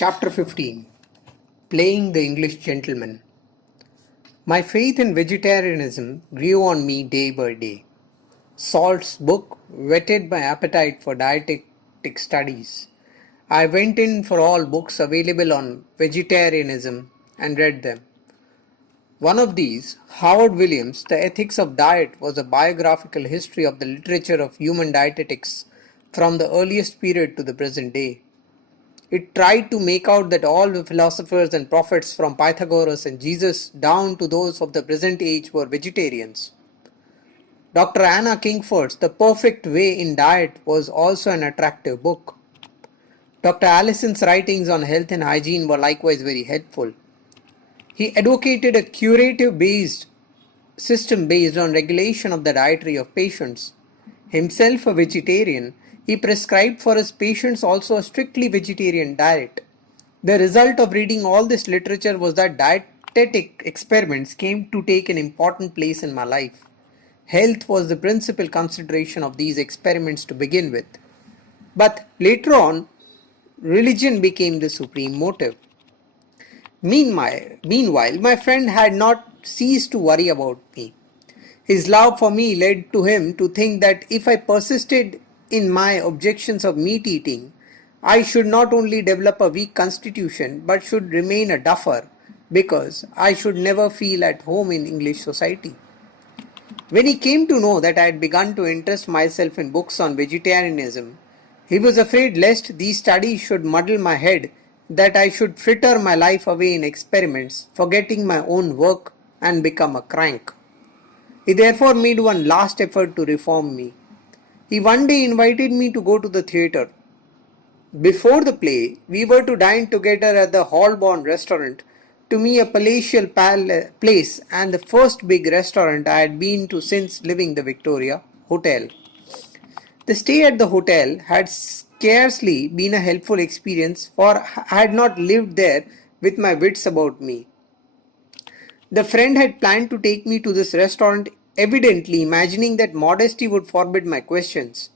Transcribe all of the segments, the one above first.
Chapter 15 Playing the English Gentleman. My faith in vegetarianism grew on me day by day. Salt's book whetted my appetite for dietetic studies. I went in for all books available on vegetarianism and read them. One of these, Howard Williams' The Ethics of Diet, was a biographical history of the literature of human dietetics from the earliest period to the present day. It tried to make out that all the philosophers and prophets from Pythagoras and Jesus down to those of the present age were vegetarians. Dr. Anna Kingford's The Perfect Way in Diet was also an attractive book. Dr. Allison's writings on health and hygiene were likewise very helpful. He advocated a curative system based on regulation of the dietary of patients. Himself a vegetarian, he prescribed for his patients also a strictly vegetarian diet. The result of reading all this literature was that dietetic experiments came to take an important place in my life. Health was the principal consideration of these experiments to begin with. But later on, religion became the supreme motive. Meanwhile, my friend had not ceased to worry about me. His love for me led to him to think that if I persisted in my objections of meat eating, I should not only develop a weak constitution but should remain a duffer because I should never feel at home in English society. When he came to know that I had begun to interest myself in books on vegetarianism, he was afraid lest these studies should muddle my head, that I should fritter my life away in experiments, forgetting my own work and become a crank. He therefore made one last effort to reform me. He one day invited me to go to the theatre. Before the play, we were to dine together at the Holborn restaurant, to me a palatial place and the first big restaurant I had been to since leaving the Victoria Hotel. The stay at the hotel had scarcely been a helpful experience, for I had not lived there with my wits about me. The friend had planned to take me to this restaurant, evidently imagining that modesty would forbid my questions.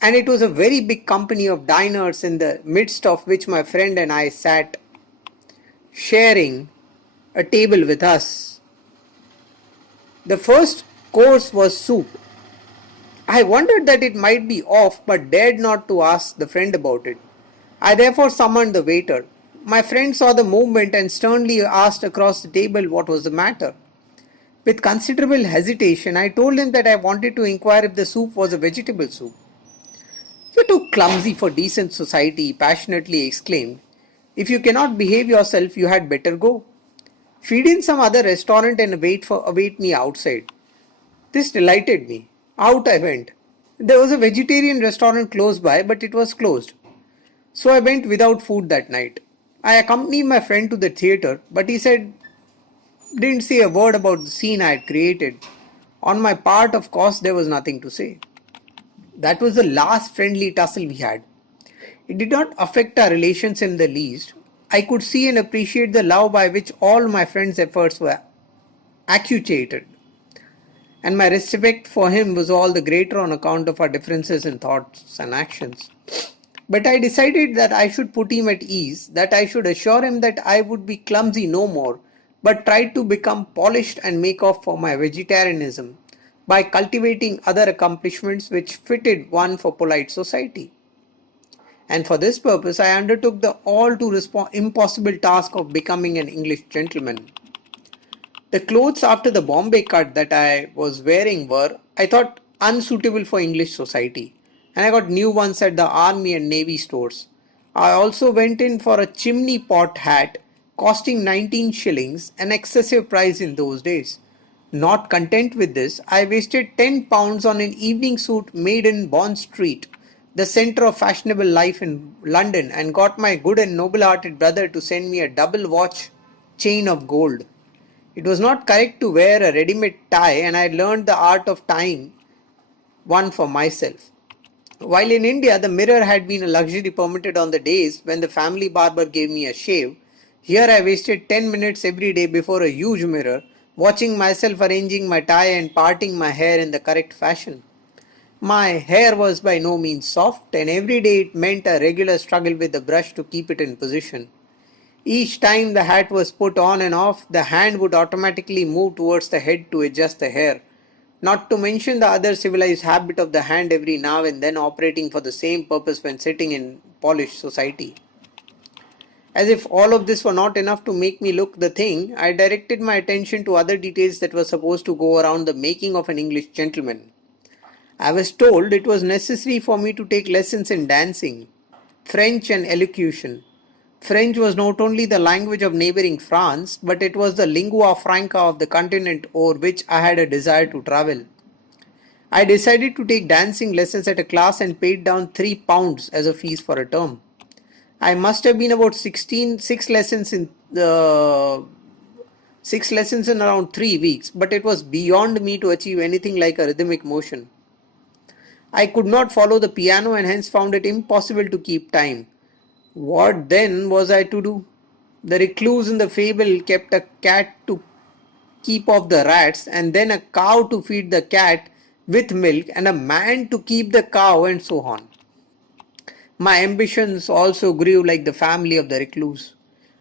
And it was a very big company of diners in the midst of which my friend and I sat, sharing a table with us. The first course was soup. I wondered that it might be off, but dared not to ask the friend about it. I therefore summoned the waiter. My friend saw the movement and sternly asked across the table what was the matter. With considerable hesitation, I told him that I wanted to inquire if the soup was a vegetable soup. "You're too clumsy for decent society," he passionately exclaimed. "If you cannot behave yourself, you had better go. Feed in some other restaurant and await me outside." This delighted me. Out I went. There was a vegetarian restaurant close by, but it was closed. So I went without food that night. I accompanied my friend to the theatre, but he didn't say a word about the scene I had created. On my part, of course, there was nothing to say. That was the last friendly tussle we had. It did not affect our relations in the least. I could see and appreciate the love by which all my friend's efforts were actuated, and my respect for him was all the greater on account of our differences in thoughts and actions. But I decided that I should put him at ease, that I should assure him that I would be clumsy no more, but try to become polished and make off for my vegetarianism by cultivating other accomplishments which fitted one for polite society. And for this purpose I undertook the all too impossible task of becoming an English gentleman. The clothes after the Bombay cut that I was wearing were, I thought, unsuitable for English society, and I got new ones at the Army and Navy stores. I also went in for a chimney pot hat costing 19 shillings, an excessive price in those days. Not content with this, I wasted £10 on an evening suit made in Bond Street, the centre of fashionable life in London, and got my good and noble-hearted brother to send me a double watch chain of gold. It was not correct to wear a ready-made tie, and I learned the art of tying one for myself. While in India the mirror had been a luxury permitted on the days when the family barber gave me a shave, here I wasted 10 minutes every day before a huge mirror, watching myself arranging my tie and parting my hair in the correct fashion. My hair was by no means soft, and every day it meant a regular struggle with the brush to keep it in position. Each time the hat was put on and off, the hand would automatically move towards the head to adjust the hair, not to mention the other civilized habit of the hand every now and then operating for the same purpose when sitting in polished society. As if all of this were not enough to make me look the thing, I directed my attention to other details that were supposed to go around the making of an English gentleman. I was told it was necessary for me to take lessons in dancing, French, and elocution. French was not only the language of neighboring France, but it was the lingua franca of the continent over which I had a desire to travel. I decided to take dancing lessons at a class and paid down £3 as a fees for a term. I must have been about 16, six lessons in around 3 weeks, but it was beyond me to achieve anything like a rhythmic motion. I could not follow the piano and hence found it impossible to keep time. What then was I to do? The recluse in the fable kept a cat to keep off the rats, and then a cow to feed the cat with milk, and a man to keep the cow, and so on. My ambitions also grew like the family of the recluse.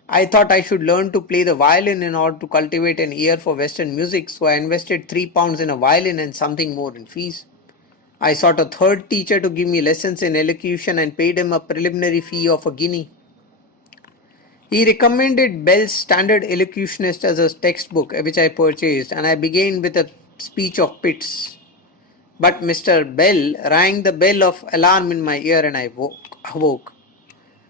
I thought I should learn to play the violin in order to cultivate an ear for Western music, so I invested £3 in a violin and something more in fees. I sought a third teacher to give me lessons in elocution and paid him a preliminary fee of £1. He recommended Bell's Standard Elocutionist as a textbook, which I purchased, and I began with a speech of Pitt's. But Mr. Bell rang the bell of alarm in my ear and I awoke.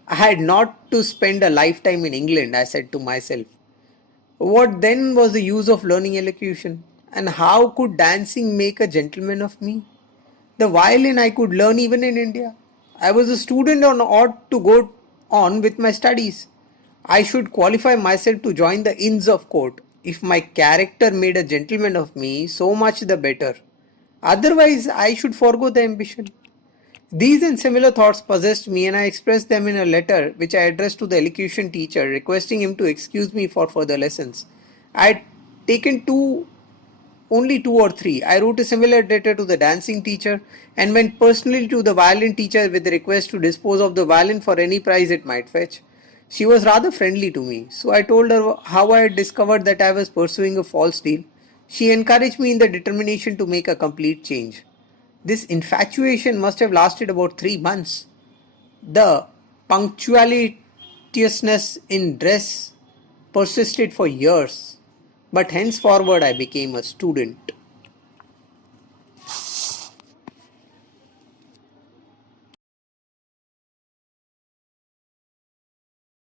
I had not to spend a lifetime in England, I said to myself. What then was the use of learning elocution? And how could dancing make a gentleman of me? The violin I could learn even in India. I was a student and ought to go on with my studies. I should qualify myself to join the Inns of Court. If my character made a gentleman of me, so much the better. Otherwise, I should forego the ambition. These and similar thoughts possessed me, and I expressed them in a letter which I addressed to the elocution teacher, requesting him to excuse me for further lessons. I had taken only two or three. I wrote a similar letter to the dancing teacher and went personally to the violin teacher with the request to dispose of the violin for any price it might fetch. She was rather friendly to me, so I told her how I had discovered that I was pursuing a false deal. She encouraged me in the determination to make a complete change. This infatuation must have lasted about 3 months. The punctiliousness in dress persisted for years, but henceforward I became a student.